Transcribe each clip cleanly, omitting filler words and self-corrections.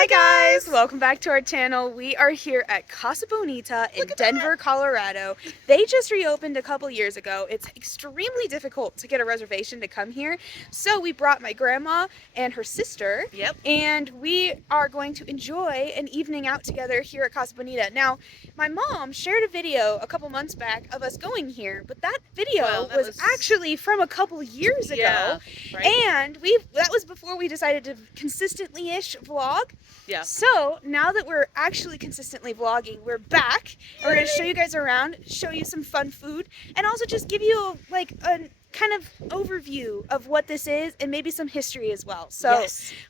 Hi guys, welcome back to our channel. We are here at Casa Bonita in Denver, Colorado. They just reopened a couple years ago. It's extremely difficult to get a reservation to come here. So we brought my grandma and her sister. Yep. And we are going to enjoy an evening out together here at Casa Bonita. Now, my mom shared a video a couple months back of us going here, but that video was actually from a couple years ago. Yeah, right. And that was before we decided to consistently-ish vlog. Yeah. So now that we're actually consistently vlogging, we're back. And we're going to show you guys around, show you some fun food, and also just give you a kind of overview of what this is and maybe some history as well. So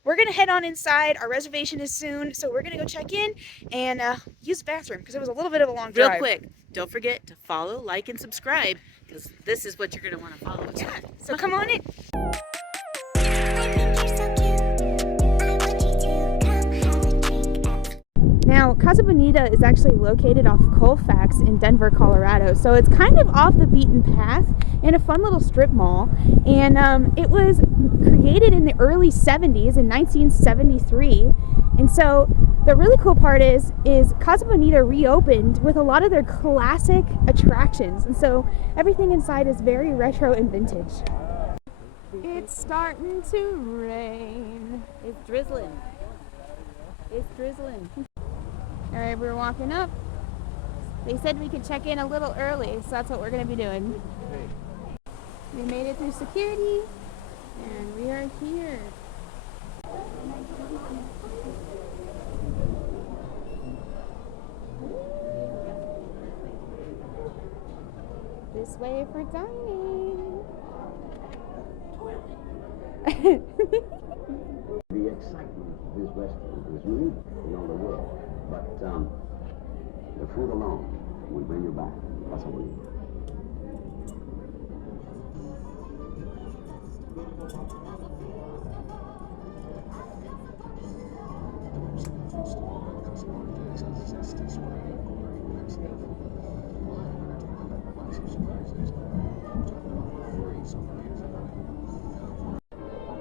we're going to head on inside. Our reservation is soon, so we're going to go check in and use the bathroom because it was a little bit of a long drive. Real quick, don't forget to follow, like, and subscribe because this is what you're going to want to follow. Yeah. So come on in. Now, Casa Bonita is actually located off Colfax in Denver, Colorado. So it's kind of off the beaten path in a fun little strip mall. And it was created in the early 70s, in 1973. And so the really cool part is Casa Bonita reopened with a lot of their classic attractions. And so everything inside is very retro and vintage. It's starting to rain. It's drizzling. It's drizzling. All right, we're walking up. They said we could check in a little early, so that's what we're going to be doing. We made it through security, and we are here. This way for dining. The excitement of this restaurant is unique in all the world, but the food alone will bring you back. That's what we need.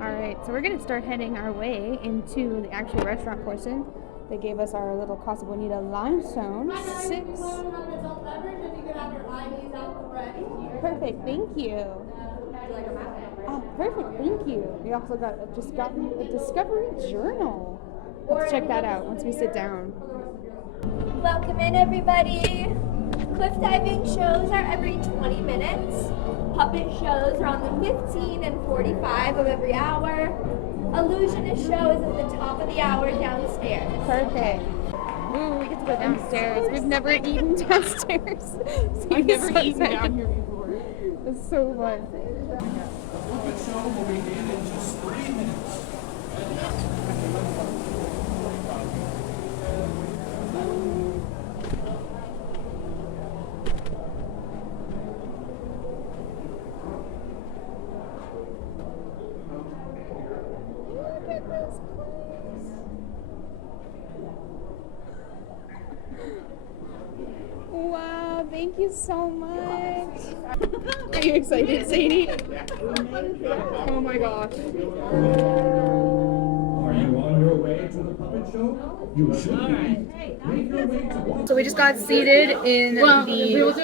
Alright, so we're going to start heading our way into the actual restaurant portion. They gave us our little Casa Bonita limestone. 6. Perfect, thank you. Oh, perfect, thank you. We also just gotten a Discovery Journal. Let's check that out once we sit down. Welcome in, everybody. Cliff diving shows are every 20 minutes. Puppet shows are on the 15 and 45 of every hour. Illusionist show is at the top of the hour downstairs. Perfect. Ooh, we get to go downstairs. We've never eaten downstairs. So I've never eaten down here before. It's so fun. Puppet show will begin in just 3 minutes. Wow, thank you so much. Are you excited, Sadie? Oh my gosh. Are you on your way to the puppet show? You should be. Make your way to So we just got seated in the caves,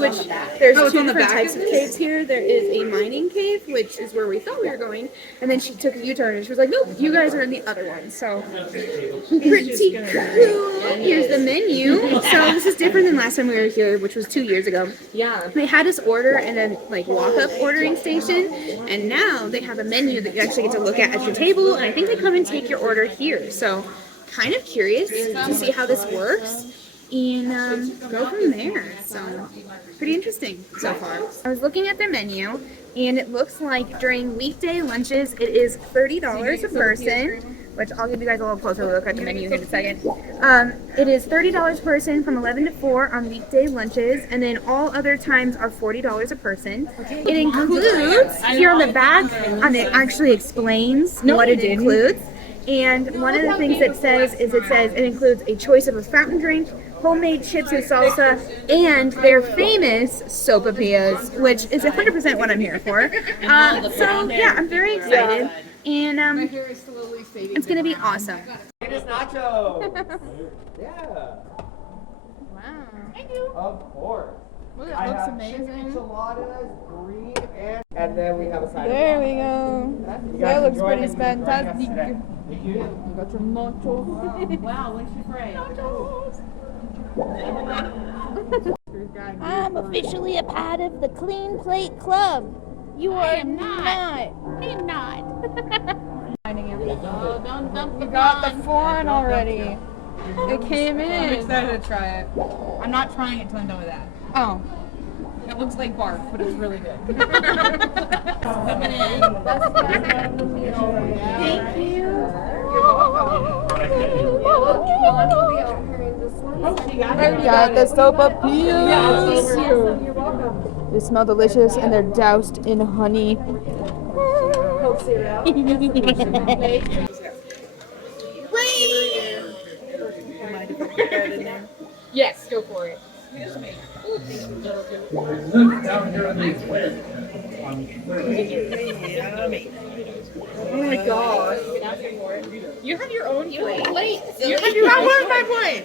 which there's two different types of caves here. There is a mining cave, which is where we thought we were going, and then she took a U-turn and she was like, nope, you guys are in the other one. So pretty cool. Here's the menu. So this is different than last time we were here, which was 2 years ago. Yeah. They had us order and then walk-up ordering station, and now they have a menu that you actually get to look at your table, and I think they come and take your order here. So kind of curious to see how this works and go from there. So pretty interesting so far. I was looking at their menu, and it looks like during weekday lunches it is $30 a person, which I'll give you guys a little closer look at the menu here in a second. It is $30 a person from 11 to 4 on weekday lunches, and then all other times are $40 a person. It includes, here on the back, it actually explains what it includes. And one of the things it says it includes a choice of a fountain drink, homemade chips and salsa, and their famous sopapillas, which is 100% what I'm here for. So yeah, I'm very excited. And My hair is slowly fading. it's gonna be awesome. It is nachos. Yeah. Wow. Of course. Well, it I looks have amazing. chicken enchiladas, green, and then we have a side. There we go. You guys That looks enjoy pretty them. You can join us fantastic. today. You got your nachos. Wow, what's your pray? I'm officially a part of the Clean Plate Club. You are not. I am not. Oh, don't dump the We got the flan. flan already. It came in. I'm excited to try it. I'm not trying it till I'm done with that. Oh, It looks like barf, but it's really good. Thank you. Got the sopapillas. They smell delicious and they're doused in honey. Yes, go for it. Down here on these Oh my god. You have your own plate. You have your own word, my boy.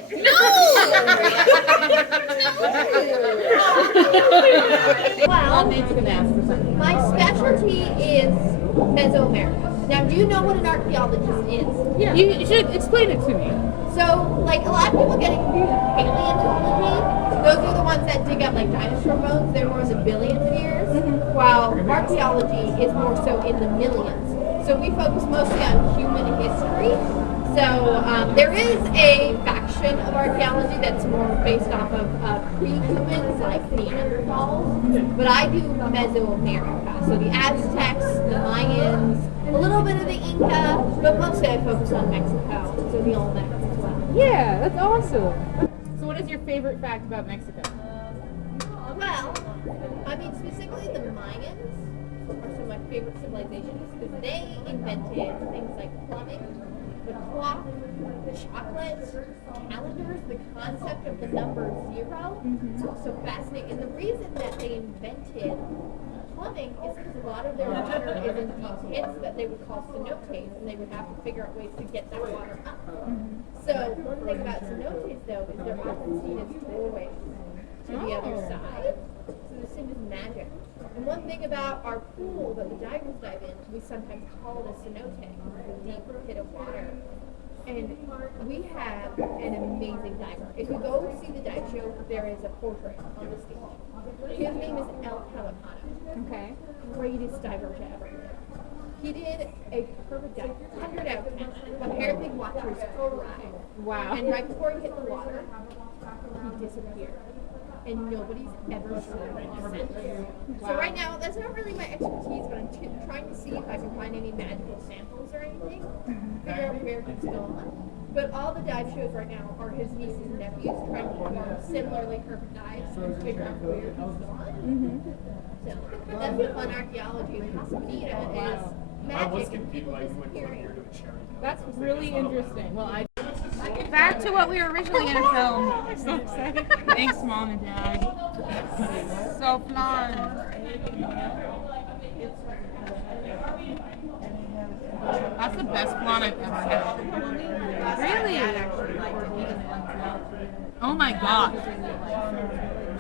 Well, my specialty is Mesoamerica. Now, do you know what an archaeologist is? Yeah. You should explain it to me. So, like, a lot of people get confused with paleontology. Those are the ones that dig up, like, dinosaur bones. They're more in the billions of years, while archaeology is more so in the millions. So we focus mostly on human history. So there is a faction of archaeology that's more based off of pre-humans, like Neanderthals. But I do Mesoamerica. So the Aztecs, the Mayans, a little bit of the Inca, but mostly I focus on Mexico. So the Olmecs as well. Yeah, that's awesome. So what is your favorite fact about Mexico? Well, I mean, specifically the Mayans are some of my favorite civilizations because they invented things like plumbing, the clock, chocolate, calendars, the concept of the number 0. So fascinating. And the reason that they invented plumbing is because a lot of their water is in deep pits that they would call cenotes, and they would have to figure out ways to get that water up. So one thing about cenotes, though, is they're often seen as doorways to the other side. So this thing is magic. And one thing about our pool that the divers dive in, we sometimes call it a cenote, a deep pit of water. And we have an amazing diver. If you go see the dive show, there is a portrait on the stage. His name is El Calicano. Okay. Greatest diver to ever live. He did a perfect dive, 100 out of 10. Apparently watchers cried. Wow. And right before he hit the water, he disappeared. And nobody's ever seen him since. So right now, that's not really my expertise, but I'm trying to see if I can find any magical samples or anything, figure out where he's gone. But all the dive shows right now are his nieces and nephews trying to perform similarly perfect dives and figure out where he's gone. So that's the fun archaeology. And Casa Bonita is magic and people disappearing. That's really interesting. Well, Back to what we were originally going to film. so excited. Thanks, Mom and Dad. So fun. That's the best flan I've ever had. Really? Oh my god.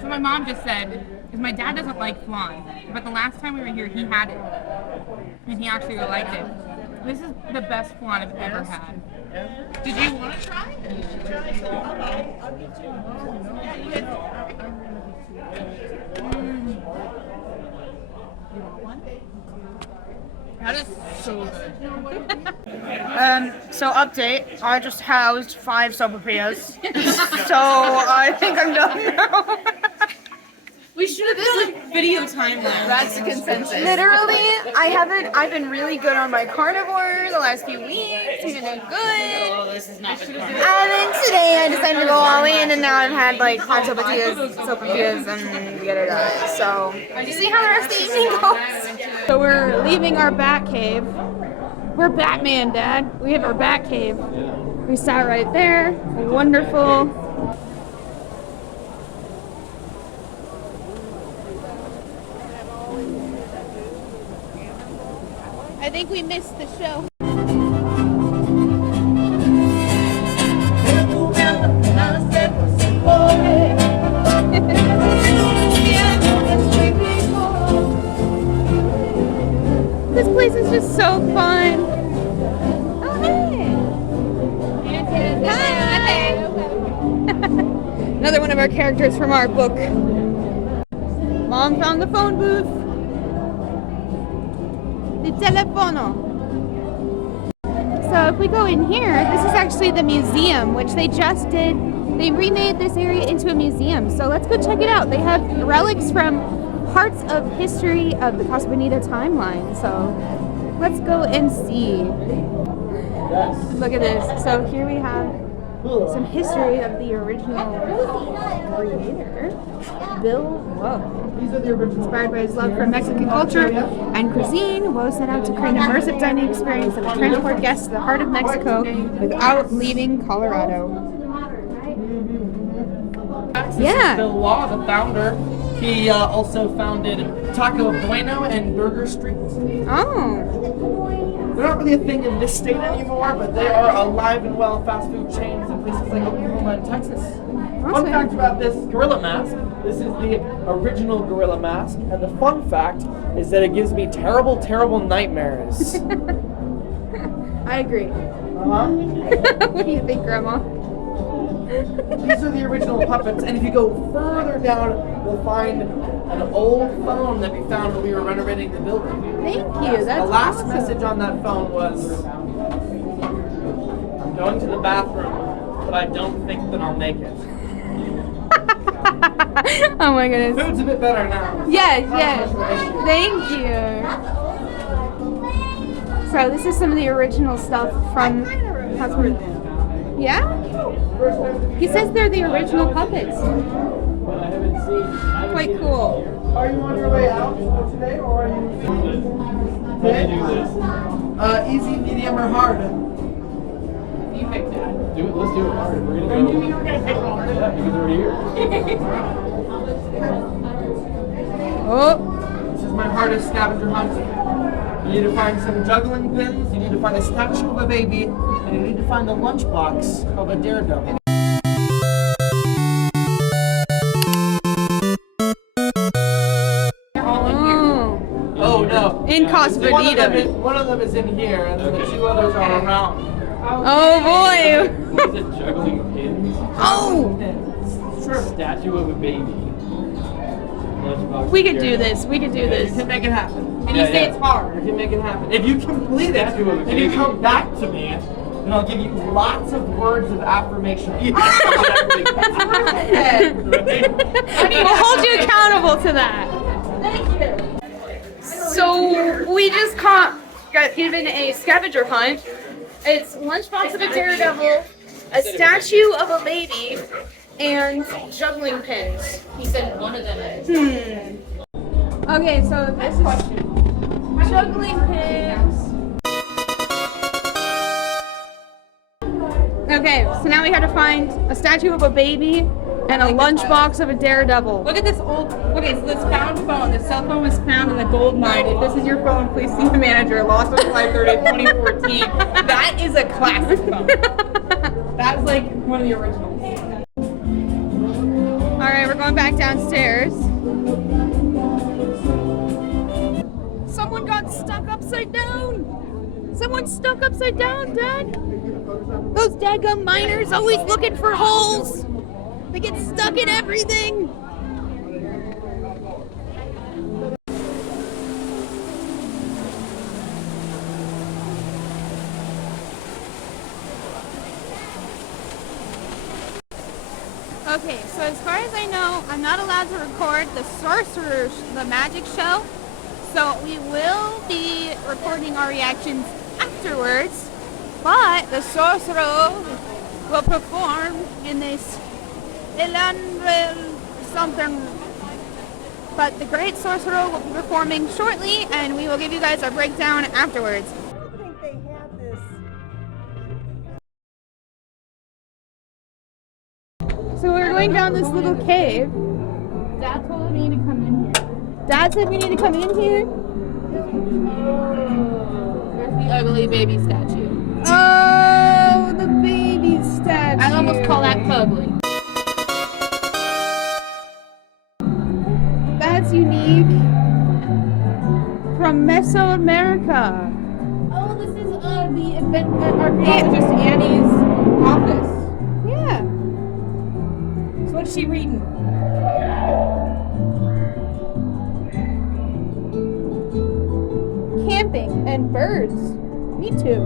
So my mom just said, because my dad doesn't like flan, but the last time we were here, he had it. And he actually really liked it. This is the best flan I've ever had. Did you want to try? You should try it. I'll get you. Yeah, you guys. That is so good. So update. I just housed 5 sopapillas. So I think I'm done now. We should have done like video time though. That's the consensus. Literally, I've been really good on my carnivore the last few weeks. I've been doing good. Oh, this is not the And then today I decided to go all in, and now I've had like 5 sopapillas and the other guys. So you see how the rest of the evening goes. So we're leaving our bat cave. We're Batman, Dad. We have our bat cave. We sat right there. Wonderful. I think we missed the show. This place is just so fun. Oh, hey. Hi. Another one of our characters from our book. Mom found the phone booth. The telefono. So if we go in here, this is actually the museum, which they just did. They remade this area into a museum. So let's go check it out. They have relics from parts of history of the Casa Bonita timeline. So let's go and see. Look at this. So here we have some history of the original creator, Bill Webb. Inspired by his love for Mexican culture and cuisine, Webb set out to create an immersive dining experience that would transport guests to the heart of Mexico without leaving Colorado. Yeah. Bill Law, the founder. He also founded Taco Bueno and Burger Street. Oh. They're not really a thing in this state anymore, but they are alive and well fast food chains in places like Oklahoma and Texas. Fun fact about this gorilla mask, this is the original gorilla mask, and the fun fact is that it gives me terrible, terrible nightmares. I agree. What do you think, Grandma? These are the original puppets, and if you go further down, you'll find an old phone that we found when we were renovating the building. Thank you. That's the last awesome. message on that phone was, I'm going to the bathroom, but I don't think that I'll make it. Oh my goodness. Food's a bit better now. Yes, yes. Thank you. So this is some of the original stuff from Casa Bonita. Yeah? He says they're the original puppets. Quite cool. Are you on your way out today, or are you... Okay. Easy, medium, or hard? Do it. Let's do it hard. We're gonna go. You were gonna take longer. Yeah, because we're here. Oh. This is my hardest scavenger hunt. You need to find some juggling pins, you need to find a statue of a baby, and you need to find the lunchbox of a daredevil. Oh no. In Casa Bonita. One of them is in here, and then the two others are around. Oh boy. What is it? Juggling pins? Oh. Sure. Statue of a baby. Lunchbox We could do this. We could do You this. can make it happen. And you say it's hard. You can make it happen. If you complete it, Statue of a and you baby. come back to me, then I'll give you lots of words of affirmation. We'll hold you accountable to that. Thank you. So we just got given a scavenger hunt. It's lunchbox of a daredevil, a statue of a baby, and juggling pins. He said one of them is. Okay, so this is juggling pins. Okay, so now we had to find a statue of a baby and a lunchbox of a daredevil. Look at this old, okay, so this found phone, the cell phone was found in the gold mine. If this is your phone, please see the manager. Lost on July 30th, 2014. That is a classic phone. That's like one of the originals. All right, we're going back downstairs. Someone got stuck upside down. Someone's stuck upside down, Dad. Those daggum miners always looking for holes. They get stuck in everything. Okay, so as far as I know, I'm not allowed to record the sorcerer, the magic show. So we will be recording our reactions afterwards. But the sorcerer will perform in this something. But the great sorcerer will be performing shortly, and we will give you guys our breakdown afterwards. I think they have this. So we're going down this little cave. Dad told me to come in here. Dad said we need to come in here. The ugly baby statue. Oh, the baby statue. I almost call that ugly. That's unique. From Mesoamerica. Oh, this is the archaeologist Annie's office. Yeah. So what's she reading? Camping and birds. Me too.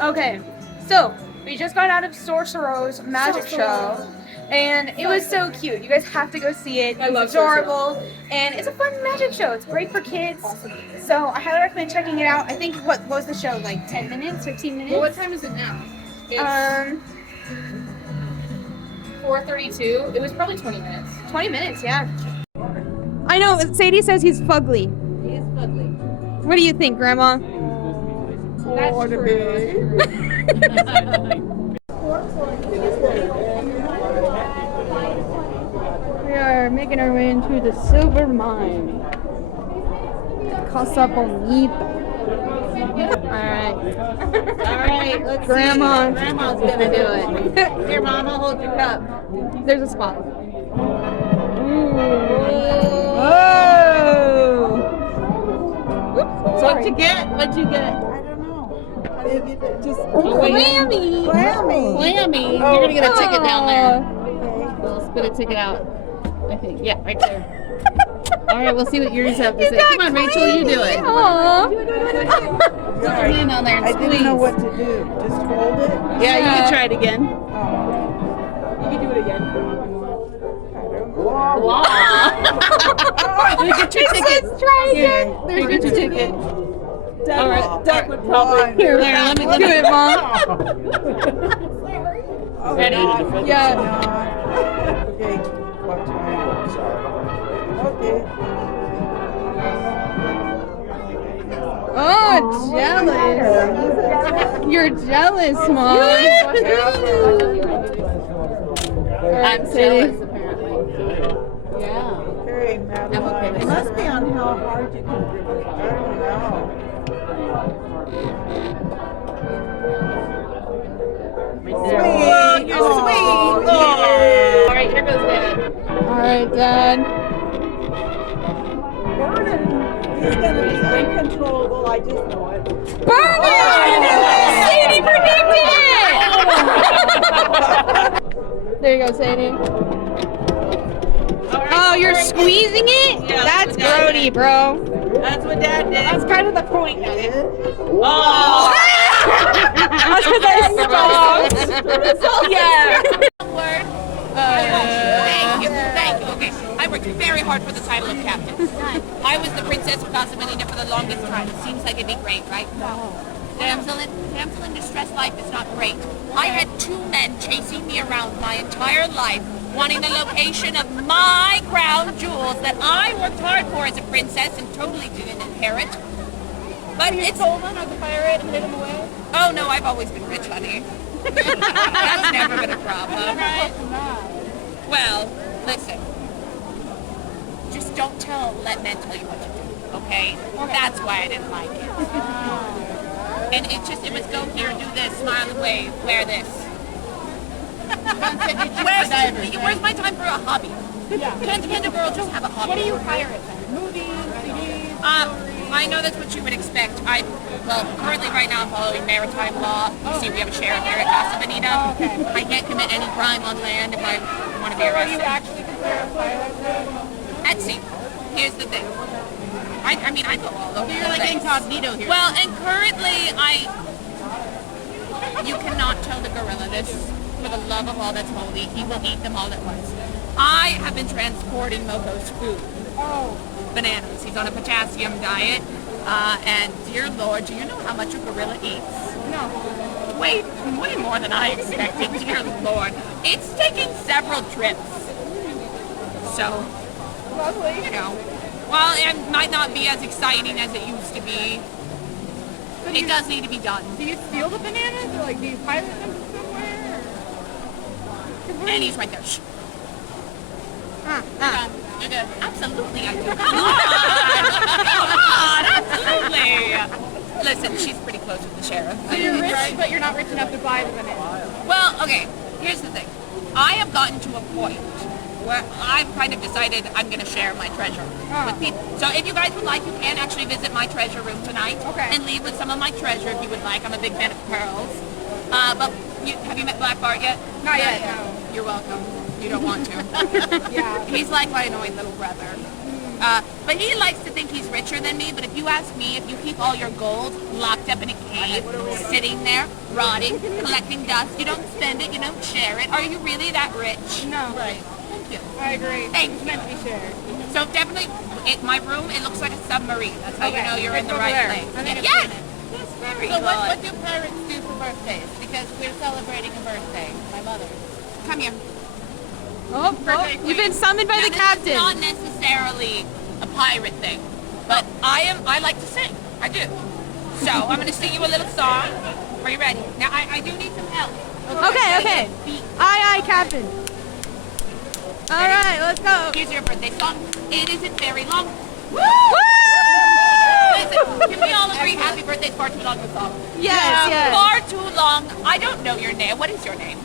Okay, so we just got out of Sorcero's magic show, and it was so cute. You guys have to go see it. I love It's adorable, and it's a fun magic show. It's great for kids. So I highly recommend checking it out. I think what was the show, like 10 minutes, 15 minutes? Well, what time is it now? It's 4:32. It was probably 20 minutes. 20 minutes, yeah. I know. Sadie says he's fugly. He is ugly. What do you think, Grandma? That's true. We are making our way into the silver mine. Casa Bonita. Alright, let's Grandma. Grandma's gonna do it. Here, Mama, hold your cup. There's a spot. What'd you get? What'd you get? Clammy. Clammy. You're gonna get a ticket down there. We'll spit a ticket out. I think. Yeah, right there. All right, we'll see what yours have to say. Come on, Rachel, you do it. Aww. Put your hand on there and I squeeze. didn't know what to do. Just hold it? Yeah, you can try it again. Oh. You can do it again. Wow. Get your ticket. Try again. There's your ticket. All right. Duck would probably. Here, There, let me do it, Mom. Oh, Ready? God. Yeah. Okay. What time? Okay. Oh, jealous. You're jealous, Mom. I'm jealous, apparently. Yeah. Very mad. I'm okay with It must be on how hard you can grip it. I don't know. Sweet. You're sweet. Oh, yeah. All right, here goes Dad. All right, Dad. Vernon, he's going to be uncontrollable. I just know it. Burn it! Sadie predicted it! There you go, Sadie. Oh, you're squeezing it? Yeah, That's that's what Dad grody, bro. That's what Dad did. That's kind of the point. Oh. That's because I stopped. Yeah. Thank you. Okay, I worked very hard for the title of captain. I was the princess of Casa Bonita for the longest time. Seems like it'd be great, right? No. Damsel in distress life is not great. I had 2 men chasing me around my entire life, wanting the location of my crown jewels that I worked hard for as a princess and totally didn't inherit. But it's Told him as a pirate and hid him away. oh no, I've always been rich, honey. That's never been a problem. Well, listen. Just don't let men tell you what to do, okay? That's why I didn't like it. And it was go here, do this, smile and wave, wear this. Where's my time for a hobby? Can't a girl just have a hobby? What do you pirate then? Movies, CDs? I know that's what you would expect. Currently right now I'm following maritime law. You see, we have a sheriff here at Casa Bonita. I can't commit any crime on land if I want to be Are you arrested. actually considered a pirate? Let's see. Here's the thing. I go all over. You're like incognito here. Well, and currently you cannot tell the gorilla this for the love of all that's holy. He will eat them all at once. I have been transporting Moko's food. Bananas. He's on a potassium diet. And dear Lord, do you know how much a gorilla eats? No. Way more than I expected, dear Lord. It's taken several trips. So, Lovely. you know, while it might not be as exciting as it used to be, it does need to be done. Do you steal the bananas or like do you pirate them somewhere? And he's right there. Shh. You're good. Absolutely, I do. Come on, absolutely. Listen, she's pretty close goes with the sheriff. So you're rich, but you're not rich enough to buy the banana. Well, okay, here's the thing. I have gotten to a point where I've kind of decided I'm going to share my treasure with people. So if you guys would like, you can actually visit my treasure room tonight and leave with some of my treasure if you would like. I'm a big fan of pearls. But have you met Black Bart yet? Not yet, no. You're welcome. You don't want to. Yeah. He's like my annoying little brother. But he likes to think he's richer than me, but if you ask me, if you keep all your gold locked up in a cave, sitting there, rotting, collecting dust, you don't spend it, you don't share it, are you really that rich? No. Right. Thank you. I agree. Thank It's you. meant to be shared. So definitely, my room, it looks like a submarine. That's how you know you're in the Over right there. place. I think I've Yes! seen it. That's very So good. what do pirates do for birthdays? Because we're celebrating a birthday. My mother. Come here. Oh, you've been summoned by Now, the this captain. is not necessarily a pirate thing, but I like to sing. I do. So I'm going to sing you a little song. Are you ready? Now I do need some help. Okay. Aye, Captain. All right, let's go. Here's your birthday song. It isn't very long. Woo! Listen, can we all agree happy birthday is far too long of a song? Yes. Far too long. I don't know your name. What is your name?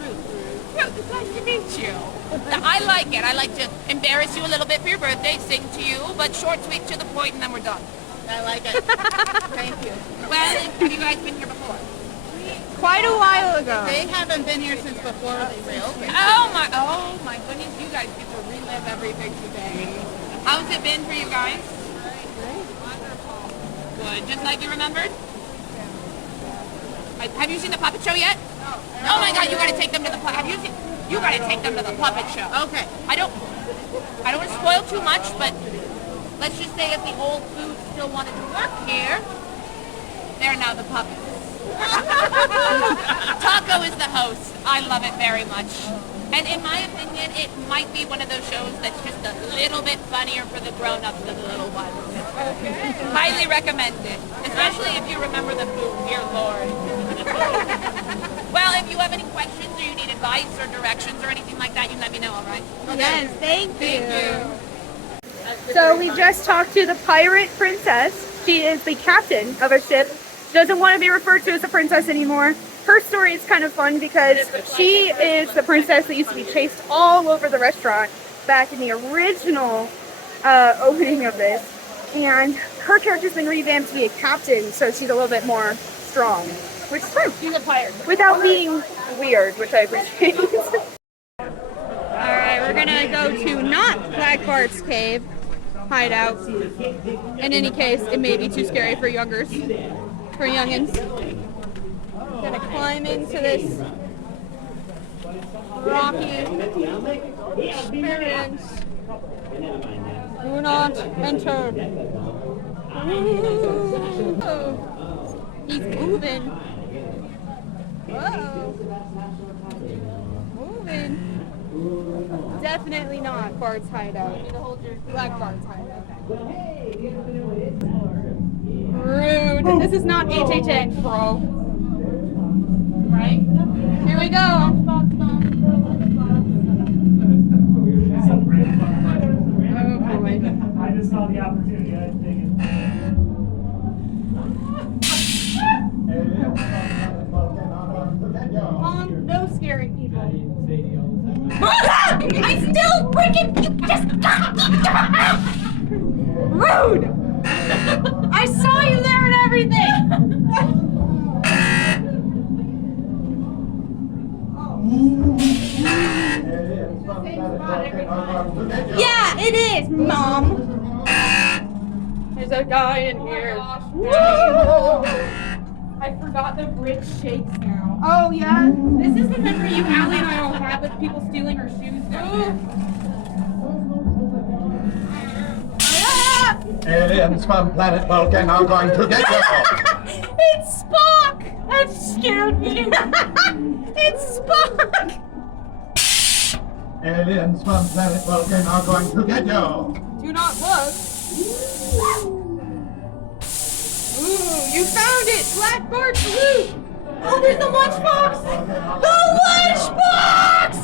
Ruth, it's nice to meet you. I like it. I like to embarrass you a little bit for your birthday, sing to you, but short, sweet, to the point, and then we're done. I like it. Thank you. Well, have you guys been here before? Quite a while ago. They haven't been here since before they reopened. Oh my goodness, you guys get to relive everything today. How's it been for you guys? Good, just like you remembered? Have you seen the puppet show yet? No. Oh my God, you gotta take them to the you gotta take them to the puppet show. Okay. I don't want to spoil too much, but let's just say if the old food still wanted to work here, they're now the puppets. Taco is the host. I love it very much. And in my opinion, it might be one of those shows that's just a little bit funnier for the grown-ups than the little ones. Okay. Highly recommend it. Especially if you remember the food, dear Lord. Well, if you have any questions or you need advice or directions or anything like that, you let me know, all right? Yes, thank you. Thank you. So we just talked to the pirate princess. She is the captain of a ship. She doesn't want to be referred to as a princess anymore. Her story is kind of fun because she is the princess that used to be chased all over the restaurant back in the original opening of this. And her character's been revamped to be a captain, so she's a little bit more strong, which is fun. She's a pirate. Without being weird, which I appreciate. Alright, we're gonna go to not Black Bart's cave hideout. In any case, it may be too scary for youngers, for youngins. Gonna climb into this rocky experience. Do not enter. Ooh. He's moving. Whoa. Moving. Definitely not Bart's hideout. You need to hold your Black Bart's hideout. Rude. This is not HHN, bro. Right? Here we go. Oh boy. I just saw the opportunity. I didn't take it. Mom, no scaring people. I still freaking Rude! I saw you there and everything! Yeah, it is, Mom. There's a guy in here. I forgot the bridge shakes now. Oh, yeah? This is the memory you, Allie, and I all have with people stealing our shoes down Aliens from planet Vulcan are going to get you! It's Spock! That scared me. It's Spock! Aliens from planet Vulcan are going to get you! Do not look. Ooh, you found it! Black Bart's loot! Oh, there's the lunchbox! The lunchbox!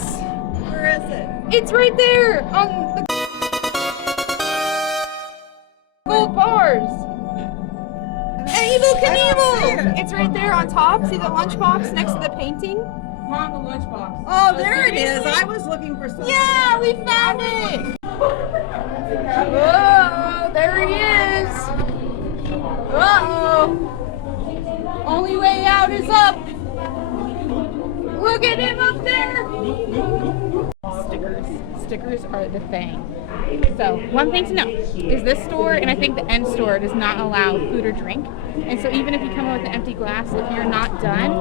Where is it? It's right there on the gold bars. And he Evel Knievel! It's right there on top. See the lunchbox next to the painting? Mom, the lunchbox. Oh, there it is. I was looking for something. Yeah, we found it! Whoa, there he is! Uh-oh! Only way out is up! Look at him up there! Stickers. Stickers are the thing. So, one thing to know is this store, and I think the end store, does not allow food or drink. And so even if you come in with an empty glass, if you're not done,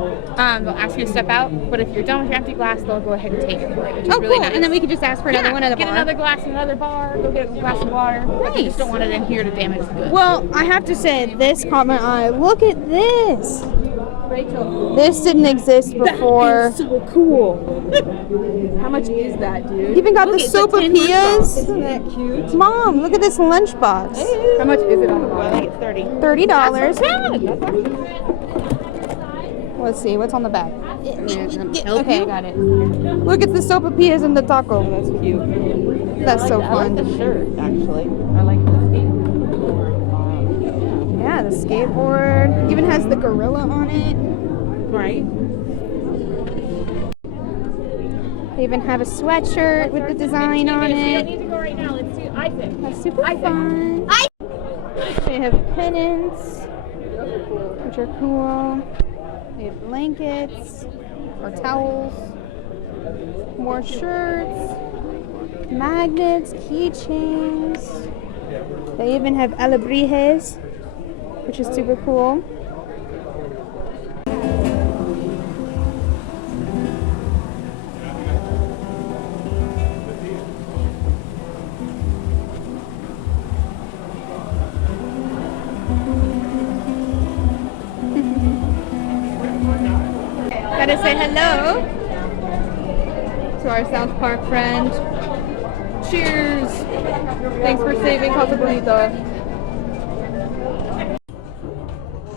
they'll ask you to step out. But if you're done with your empty glass, they'll go ahead and take it for you, which is really cool. nice. And then we can just ask for another one at the get bar. another glass in another bar, go get a glass of water. Nice. You just don't want it in here to damage the goods. Well, I have to say, this caught my eye. Look at this! This didn't exist before. so cool. How much is that, dude? Even got the sopapillas. Isn't that cute? Mom, look at this lunchbox. How much is it on the bottom? I think it's 30. $30. That's Let's see, what's on the back? Okay, got it. Look at the sopapillas and the taco. That's cute. That's so fun. I like the shirt, actually. I like the skateboard. Yeah, the skateboard. Even has the gorilla on it. Right. They even have a sweatshirt with the design on We don't it. need to go right now. Let's do Isaac. That's super fun. They have pennants, which are cool. They have blankets or towels, more shirts, magnets, keychains. They even have alebrijes, which is super cool. Gotta say hello to our South Park friend. Cheers! Thanks for saving Casa Bonita.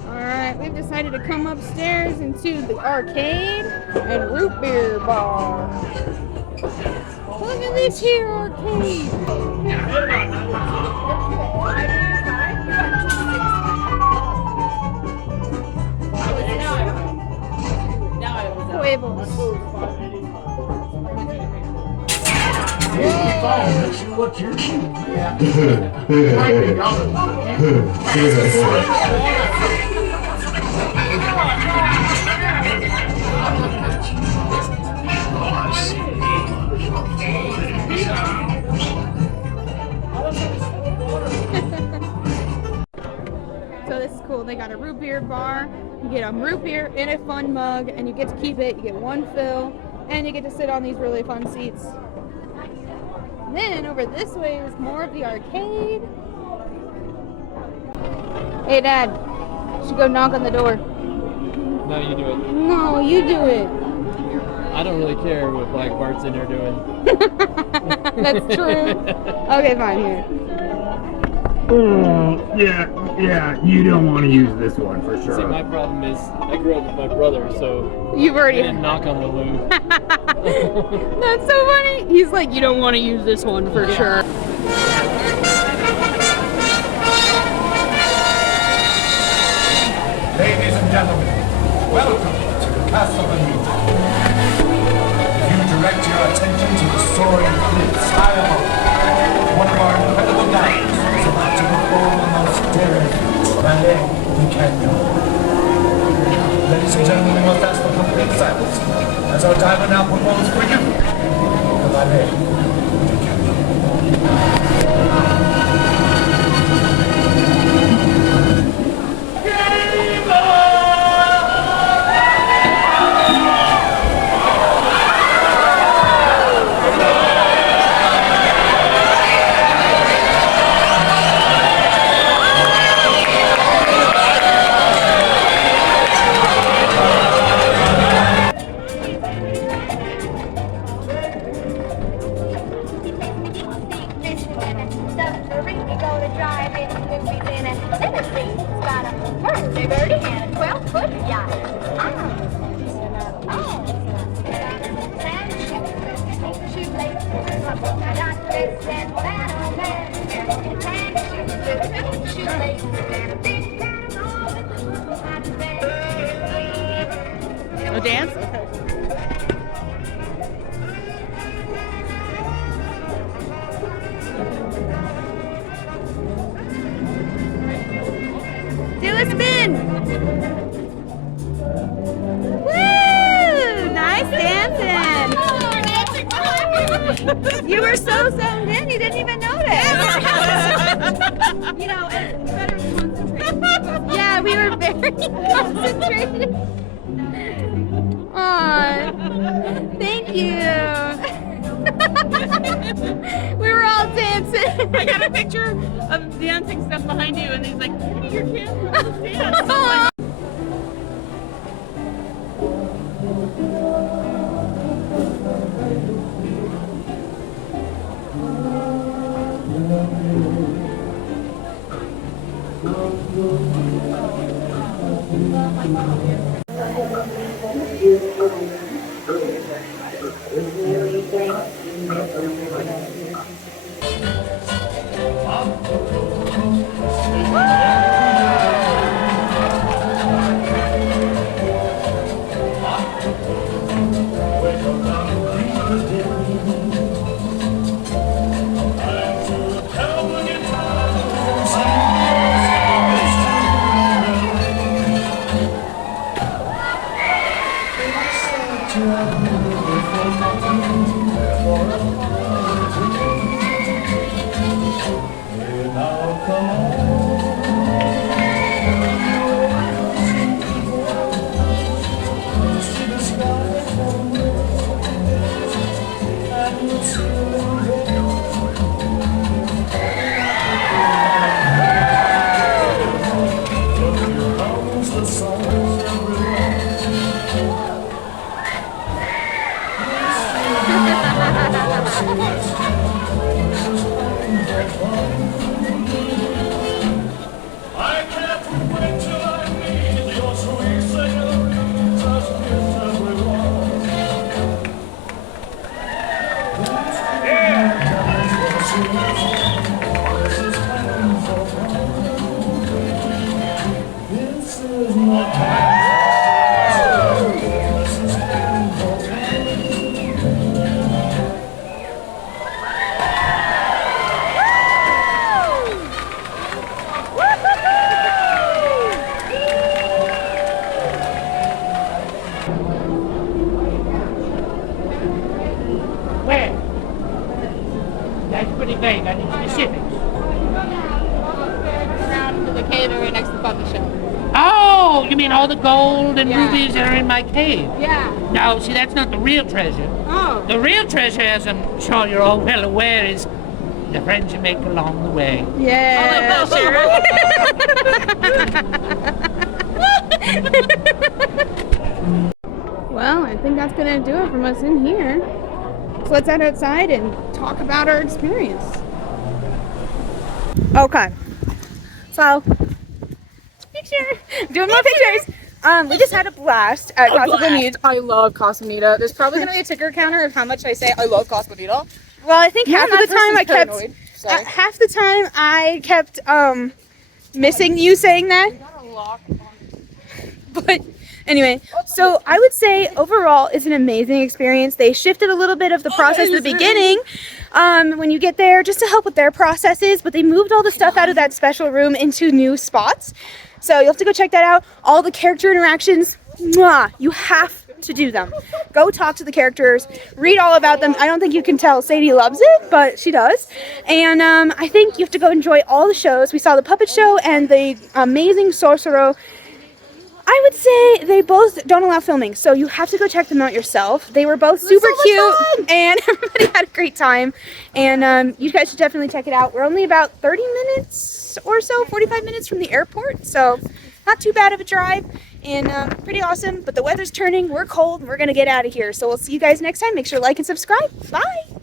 Alright, we've decided to come upstairs into the arcade and root beer bar. Look at this here arcade! Huevos. So this is cool. They got a root beer bar. You get a root beer in a fun mug, and you get to keep it. You get one fill, and you get to sit on these really fun seats. Then over this way is more of the arcade. Hey, Dad. You should go knock on the door. No, you do it. No, you do it. I don't really care what Black Bart's in there doing. That's true. Okay, fine, here. Oh, yeah, you don't want to use this one for sure. See, my problem is I grew up with my brother, so You've already... I didn't knock on the loo. That's so funny. He's like, you don't want to use this one for sure. Ladies and gentlemen, welcome to Casa Bonita. If you direct your attention to the soaring cliffs high above, one of our incredible guides is about to perform the most daring feat, Reliving the Canyon. Ladies and gentlemen, we must ask for complete silence as our diver now performs for you the Reliving the Canyon. dance? Do a spin! Woo! Nice dancing! You were so zoned in, you didn't even notice. You know, it's better concentrated. Yeah, we were very concentrated. Aw, thank you. We were all dancing. I got a picture of dancing stuff behind you, and he's like, "Look at your camera, dance." I'm like, Where? That's pretty vague. I need specifics. around to the cave area next to the puppet show. Oh, you mean all the gold and rubies that are in my cave? Yeah. No, see, that's not the real treasure. Oh. The real treasure, as I'm sure you're all well aware, is the friends you make along the way. Yeah, Well, I think that's gonna do it from us in here. So let's head outside and talk about our experience. Okay. So, doing more pictures. We just had a blast at Casa Bonita. I love Casa Bonita. There's probably gonna be a ticker counter of how much I say I love Casa Bonita. Well, I think half of the time I kept paranoid, so. half the time I kept missing you saying that. But anyway, so I would say overall it's an amazing experience. They shifted a little bit of the process at the beginning when you get there just to help with their processes, but they moved all the stuff out of that special room into new spots. So you'll have to go check that out. All the character interactions, mwah, you have to do them. Go talk to the characters, read all about them. I don't think you can tell Sadie loves it, but she does. And I think you have to go enjoy all the shows. We saw the puppet show and the amazing sorcerer. I would say they both don't allow filming, so you have to go check them out yourself. They were both super cute, and everybody had a great time. And you guys should definitely check it out. We're only about 30 minutes or so, 45 minutes from the airport, so not too bad of a drive, and pretty awesome. But the weather's turning, we're cold, and we're going to get out of here. So we'll see you guys next time. Make sure to like and subscribe. Bye!